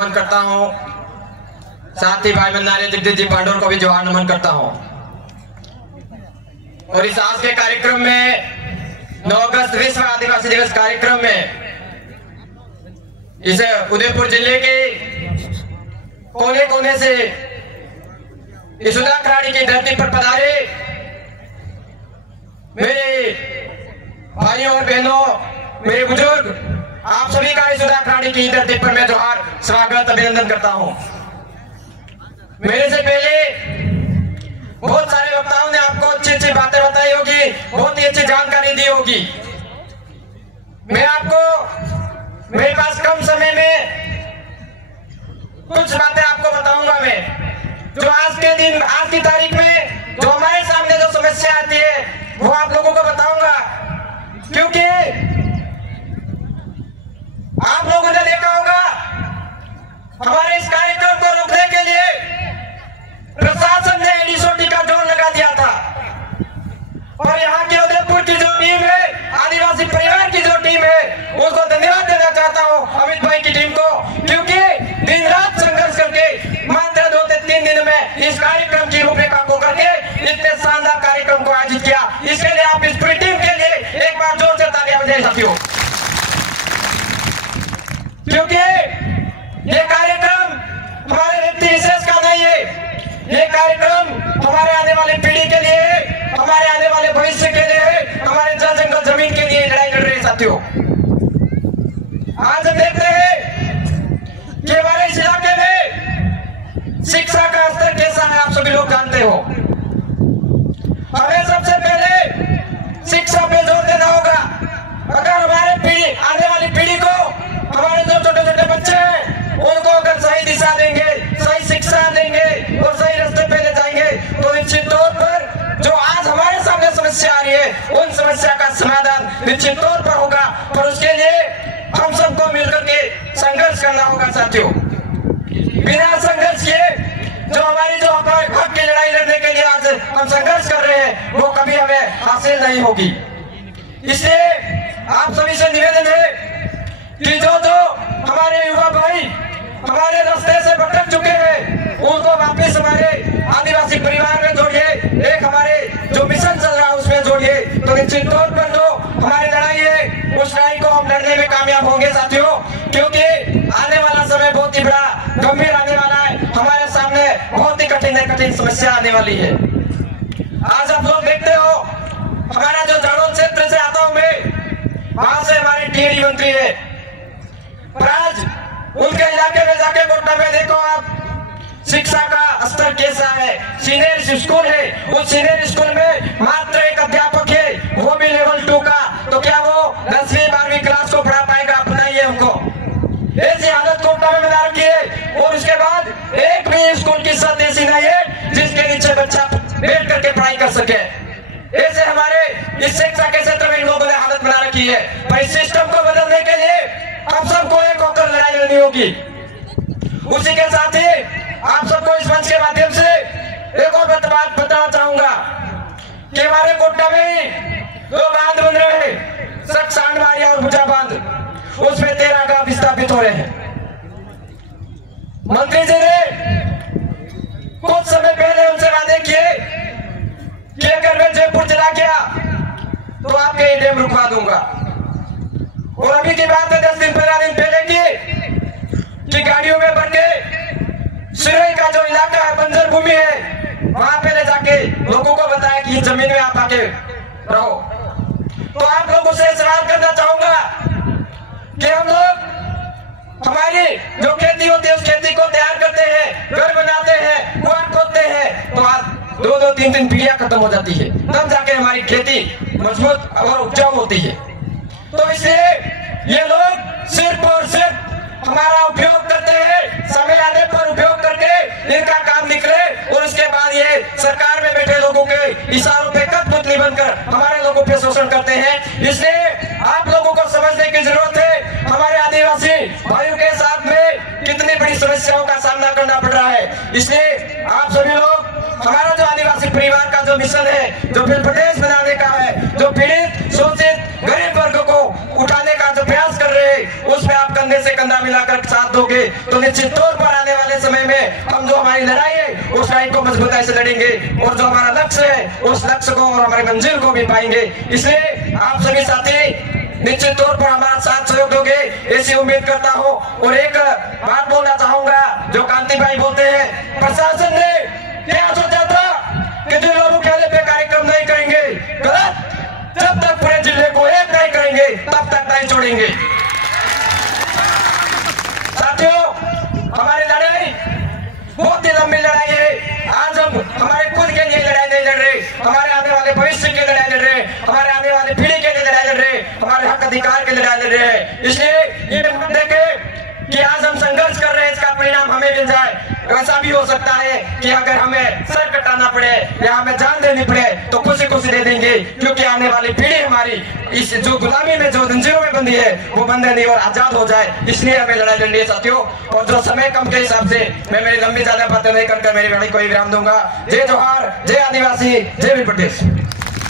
नमन करता हूँ। साथ ही भाई मंदारी जगदीश जी पांडोर को भी जोहार नमन करता हूँ। और इस आज के कार्यक्रम में 9 अगस्त विश्व आदिवासी दिवस कार्यक्रम में इस उदयपुर जिले के कोने कोने से इस उत्तराखंड की धरती पर पधारे मेरे भाइयों और बहनों, मेरे बुजुर्ग, आप सभी का इस उत्तराखंड की धरती पर मैं जोहार स्वागत अभिनंदन करता हूं। मेरे से पहले बहुत सारे वक्ताओं ने आपको अच्छी अच्छी बातें बताई होगी, बहुत ही अच्छी जानकारी दी होगी। मैं आपको मेरे पास कम समय में कुछ बातें आपको बताऊंगा। मैं जो आज के दिन, आज की तारीख में जो हमारे सामने जो समस्या आती है वो आप लोगों को बताऊंगा, क्योंकि आप लोगों ने देखा होगा हमारे इस कार्यक्रम को रोकने के लिए प्रशासन ने एडीसीटी का जोर लगा दिया था। और यहाँ के उदयपुर की जो टीम है, आदिवासी परिवार की जो टीम है, उसको धन्यवाद देना चाहता हूँ अमित भाई की टीम को, क्योंकि दिन रात संघर्ष करके मात्र 2 से 3 दिन में इस कार्यक्रम की रूपरेखा को करके इतने शानदार कार्यक्रम को आयोजित किया। इसके लिए आप इस पूरी टीम के लिए एक बार जोर से तालियां बजाएं साथियों, क्योंकि ये कार्यक्रम हमारे व्यक्ति विशेष का नहीं है, ये कार्यक्रम हमारे आने वाली पीढ़ी के लिए, हमारे आने वाले भविष्य के लिए, हमारे जल जंगल जमीन के लिए लड़ाई लड़ रहे हैं साथियों। आज हम देखते हैं कि हमारे इस इलाके में शिक्षा का स्तर कैसा है, आप सभी लोग जानते हो। हमें सबसे पहले शिक्षा पे जोर देना होगा। अगर हमारे पीढ़ी, आने वाली पीढ़ी को, हमारे जो छोटे छोटे बच्चे हैं उनको अगर सही दिशा देंगे, सही शिक्षा देंगे और सही रास्ते पे ले जाएंगे तो निश्चित तौर पर जो आज हमारे सामने समस्या आ रही है उन समस्या का समाधान निश्चित तौर पर होगा। पर उसके लिए हम सबको मिलकर के संघर्ष करना होगा साथियों। बिना संघर्ष किए जो हमारी जो हक की लड़ाई लड़ने के लिए आज हम संघर्ष कर रहे हैं वो कभी हमें हासिल नहीं होगी। इसलिए आप सभी से निवेदन है कि जो हमारे युवा भाई हमारे रास्ते से भटक चुके हैं उनको वापस हमारे आदिवासी परिवार में जोड़िए, एक हमारे जो मिशन चल रहा है उसमें जोड़िए, तो निश्चित तौर पर जो हमारी लड़ाई है उस लड़ाई को हम लड़ने में कामयाब होंगे साथियों। क्योंकि आने वाला समय बहुत ही बड़ा गंभीर आने वाला है, हमारे सामने बहुत ही कठिन समस्या आने वाली है। आज आप लोग देखते हो हमारा जो जाड़ोद क्षेत्र से आता हूं मैं, वहां से हमारे टीएडी मंत्री है, पर आज उनके इलाके में जाके गोड्डा में देखो आप शिक्षा का स्तर कैसा है। सीनियर स्कूल है, उस सीनियर स्कूल में मात्र एक अध्यापक है, वो भी लेवल 2 का, तो क्या वो 10वीं 12वीं क्लास को पढ़ा पाएगा? अपनाइए हमको। ऐसी हालत गोड्डा में बना रखी है। और उसके बाद एक भी स्कूल की छत ऐसी नहीं है जिसके नीचे बच्चा बैठ करके पढ़ाई कर सके। ऐसे हमारे इस शिक्षा के क्षेत्र में लोगों ने हालत बना रखी है। पर इस सिस्टम को बदलने के लिए हम सबको एक होकर लड़ाई लड़नी होगी। उसी के साथ ही आप सबको इस मंच के माध्यम से एक और बात बताना चाहूंगा कि हमारे गोड्डा में ही 2 बांध बन रहे हैं, सांडमारिया और भुजा बांध, उसमें 13 गांव विस्थापित हो रहे हैं। मंत्री जी ने कुछ समय पहले उनसे वादे किए कि अगर मैं जयपुर चला गया तो आपके ये डैम रुकवा दूंगा। और अभी की बात है 10 दिन 15 दिन पहले की गाड़ियों में भर के सिरई का जो इलाका है, बंजर भूमि है, वहां पे ले जाके लोगों को बताया कि जमीन में आप आके रहो। तो आप लोगों से सवाल करना चाहूंगा कि हम लोग हमारी जो खेती होती है उस खेती को तैयार करते हैं, घर बनाते हैं, कुआं खोदते हैं, तो आज 2-2 3-3 पीढ़ियां खत्म हो जाती है, तब जाके हमारी खेती मजबूत और उपजाऊ होती है। तो इसलिए ये लोग सिर्फ और सिर्फ हमारा उपयोग करते हैं, समय आने पर उपयोग करके इनका काम निकले और उसके बाद ये सरकार में बैठे लोगों के इशारों पे कठपुतली बनकर हमारे लोगों पे शोषण करते हैं। इसलिए आप लोगों को समझने की जरूरत है हमारे आदिवासी भाइयों के साथ में कितनी बड़ी समस्याओं का सामना करना पड़ रहा है। इसलिए आप सभी लोग, हमारा जो आदिवासी परिवार का जो मिशन है, जो फिर प्रदेश बनाने का है, जो पीड़ित शोषित गरीब वर्ग को उठाने का जो प्रयास कर रहे हैं, उसमें आप कंधे से कंधा मिलाकर साथ दो। दोगे तो निश्चित तौर पर आने वाले समय में हम जो हमारी लड़ाई है उस लड़ाई को मजबूती से लड़ेंगे और जो हमारा लक्ष्य है उस लक्ष्य को और हमारी मंजिल को भी पाएंगे। इसलिए आप सभी साथी निश्चित तौर पर हमारा साथ सहयोग दोगे ऐसी उम्मीद करता हूं। और एक बात बोलना चाहूंगा जो कांति भाई बोलते हैं, प्रशासन ने क्या सोचा था कि जिला मुख्यालय पे कार्यक्रम नहीं करेंगे, गलत। जब तक पूरे जिले को एक नहीं करेंगे तब तक नहीं छोड़ेंगे। साथियों, हमारी लड़ाई बहुत ही लंबी लड़ाई है। आज हम हमारे खुद के लिए लड़ाई नहीं लड़ रहे, हमारे आने वाले भविष्य की लड़ाई लड़ रहे, हमारे आने वाली पीढ़ी के लिए लड़ाई लड़ रहे, हमारे हक अधिकार के लिए लड़ाई लड़ रहे हैं। इसलिए ये देखें कि आज हम संघर्ष कर रहे हैं, इसका परिणाम हमें मिल जाए। ऐसा भी हो सकता है कि अगर हमें सर कटाना पड़े या हमें जान देनी पड़े तो खुशी खुशी दे देंगे, क्योंकि आने वाली पीढ़ी हमारी इस जो गुलामी में जो जंजीरों में बंदी है वो बंधे नहीं और आजाद हो जाए। इसलिए हमें लड़ाई लड़नी है साथियों। और जो समय कम के हिसाब से मैं मेरी लंबी ज्यादा बातें नहीं कर मेरी लड़ाई को विराम दूंगा। जय जोहार, जय आदिवासी, जय वीर प्रदेश।